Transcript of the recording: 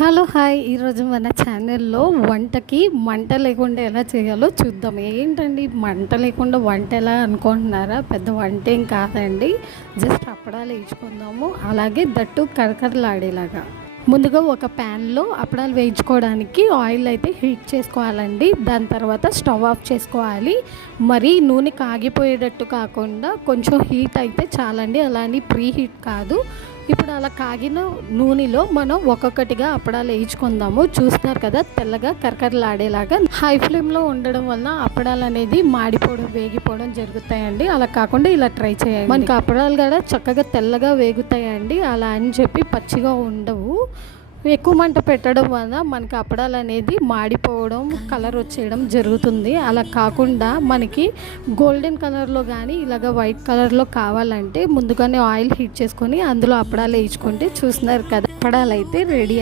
Hello hi. ఈరోజు మన ఛానల్లో వంటకి మంట లేకుండా ఎలా చేయాలో చూద్దాం. ఏంటండి మంట లేకుండా వంట ఎలా అనుకుంటున్నారా? పెద్ద వంట ఏం కాదండి. జస్ట్ అప్పడాలు వేయించుకుందాము. అలాగే దట్టు కరకరలాడేలాగా ముందుగా ఒక ప్యాన్లో అప్పడాలు వేయించుకోవడానికి ఆయిల్ అయితే హీట్ చేసుకోవాలండి. దాని తర్వాత స్టవ్ ఆఫ్ చేసుకోవాలి. మరి నూనె కాగిపోయేటట్టు కాకుండా కొంచెం హీట్ అయితే చాలండి. అలా ప్రీ హీట్ కాదు. ఇప్పుడు అలా కాగిన నూనెలో మనం ఒక్కొక్కటిగా అప్పడాలు వేయించుకుందాము. చూస్తున్నారు కదా తెల్లగా కరకరలాడేలాగా హై ఫ్లేమ్లో ఉండడం వల్ల అప్పడాలు అనేది మాడిపోవడం వేగిపోవడం జరుగుతాయండి. అలా కాకుండా ఇలా ట్రై చేయండి. మనకి అప్పడాలు కూడా చక్కగా తెల్లగా వేగుతాయండి. అలా అని చెప్పి పచ్చిగా ఉండవు. ఎక్కువ మంట పెట్టడం వల్ల మనకి అప్పడాలు అనేది మాడిపోవడం కలర్ వచ్చేయడం జరుగుతుంది. అలా కాకుండా మనకి గోల్డెన్ కలర్లో కానీ ఇలాగ వైట్ కలర్లో కావాలంటే ముందుగానే ఆయిల్ హీట్ చేసుకొని అందులో అప్పడాలు వేయించుకుంటే చూస్తున్నారు కదా. అప్పడాలు అయితే రెడీ